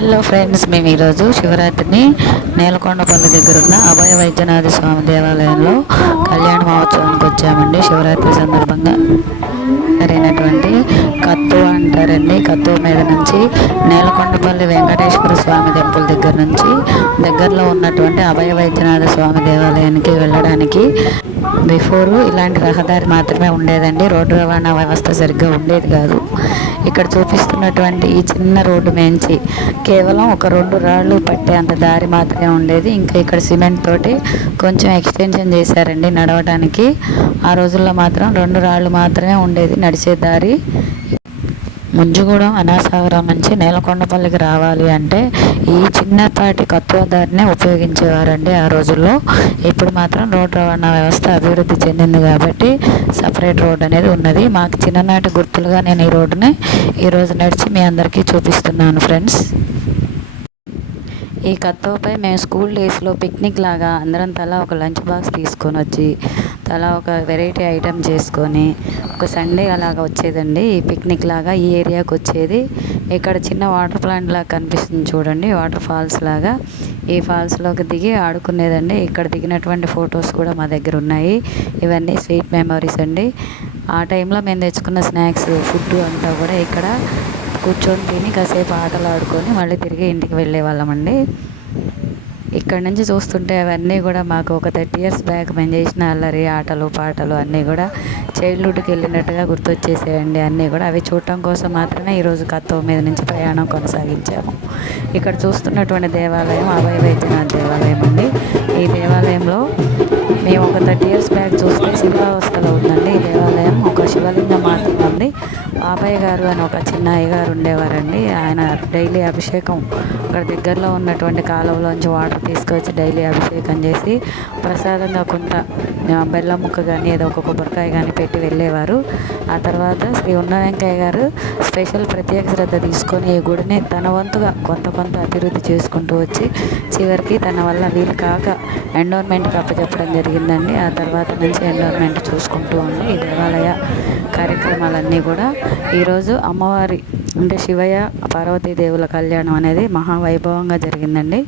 Hello friends మేము ఈరోజు శివరాత్రిని నేలకొండపల్లి దగ్గర ఉన్న అభయ వైద్యనాథ స్వామి దేవాలయంలో కళ్యాణ మహోత్సవానికి వచ్చామండి. శివరాత్రి సందర్భంగా. కత్తు అంటారండి మీద నుంచి నేలకొండపల్లి వెంకటేశ్వర స్వామి టెంపుల్ దగ్గర నుంచి దగ్గరలో ఉన్నటువంటి అభయ వైద్యనాథ స్వామి దేవాలయానికి వెళ్ళడానికి బిఫోరు. ఇలాంటి రహదారి మాత్రమే ఉండేదండి. రోడ్డు రవాణా వ్యవస్థ సరిగ్గా ఉండేది కాదు. ఇక్కడ చూపిస్తున్నటువంటి ఈ చిన్న రోడ్డు మేంచి కేవలం ఒక రెండు రాళ్ళు పట్టే అంత దారి మాత్రమే ఉండేది. ఇంకా ఇక్కడ సిమెంట్ తోటి కొంచెం ఎక్స్టెన్షన్ చేశారండి నడవడానికి ఆ రోజుల్లో మాత్రం రెండు రాళ్ళు మాత్రమే ఉండేది నడిచే దారి. ముంజుగూడెం అనాసాగరం నుంచి నేలకొండపల్లికి రావాలి అంటే ఈ చిన్నపాటి కత్తువ దారినే ఉపయోగించేవారండి ఆ రోజుల్లో. ఇప్పుడు మాత్రం రోడ్డు రవాణా వ్యవస్థ అభివృద్ధి చెందింది కాబట్టి సపరేట్ రోడ్ అనేది ఉన్నది. మాకు చిన్ననాటి గుర్తులుగా నేను ఈ రోడ్డుని ఈరోజు నడిచి మీ అందరికీ చూపిస్తున్నాను ఫ్రెండ్స్. ఈ కత్తోపై మేము స్కూల్ డేస్లో పిక్నిక్ లాగా అందరం తలా ఒక లంచ్ బాక్స్ తీసుకొని వచ్చి తలా ఒక వెరైటీ ఐటెం చేసుకొని ఒక సండే అలాగా వచ్చేదండి. ఈ పిక్నిక్ లాగా ఈ ఏరియాకి వచ్చేది. ఇక్కడ చిన్న వాటర్ ప్లాంట్ లాగా కనిపిస్తుంది చూడండి వాటర్ ఫాల్స్ లాగా. ఈ ఫాల్స్లోకి దిగి ఆడుకునేదండి. ఇక్కడ దిగినటువంటి ఫొటోస్ కూడా మా దగ్గర ఉన్నాయి. ఇవన్నీ స్వీట్ మెమరీస్ అండి. ఆ టైంలో మేము తెచ్చుకున్న స్నాక్స్ ఫుడ్ అంతా కూడా ఇక్కడ కూర్చొని తిని కాసేపు ఆటలు ఆడుకొని మళ్ళీ తిరిగి ఇంటికి వెళ్ళే వాళ్ళమండి ఇక్కడ నుంచి చూస్తుంటే అవన్నీ కూడా మాకు ఒక థర్టీ ఇయర్స్ బ్యాక్ మేము చేసిన అల్లరి ఆటలు పాటలు అన్నీ కూడా చైల్డ్హుడ్కి వెళ్ళినట్టుగా గుర్తొచ్చేసేయండి అన్నీ కూడా. అవి చూడటం కోసం మాత్రమే ఈరోజు కత్తో మీద నుంచి ప్రయాణం కొనసాగించాము. ఇక్కడ చూస్తున్నటువంటి దేవాలయం అభయ వైద్యనాథ్ దేవాలయం అండి ఈ దేవాలయంలో మేము ఒక థర్టీ ఇయర్స్ బ్యాక్ చూస్తే శిల్పావస్థలో ఒక శివలింగం మాత్రం ఉంది బాబాయ్ గారు అని ఒక చిన్న అయ్యగారు ఉండేవారండి. ఆయన డైలీ అభిషేకం అక్కడ దగ్గరలో ఉన్నటువంటి కాలువలోంచి వాటర్ తీసుకొచ్చి డైలీ అభిషేకం చేసి ప్రసాదంగా కొంత బెల్లం ముక్క కానీ ఏదో ఒక కొబ్బరికాయ కానీ పెట్టి వెళ్ళేవారు. ఆ తర్వాత శ్రీ ఉన్న వెంకయ్య గారు స్పెషల్ ప్రత్యేక శ్రద్ధ తీసుకొని ఈ గుడిని తన వంతుగా కొంత కొంత అభివృద్ధి చేసుకుంటూ వచ్చి చివరికి తన వల్ల వీలు కాక ఎండోన్మెంట్కి అప్పచెప్పడం జరిగిందండి. ఆ తర్వాత నుంచి ఎండోర్మెంట్ చూసుకుంటూ ఉండి ఈ దేవాలయ కార్యక్రమాలన్నీ కూడా ఈరోజు అమ్మవారి అంటే శివయ్య పార్వతీదేవుల కళ్యాణం అనేది మహావైభవంగా జరిగిందండి.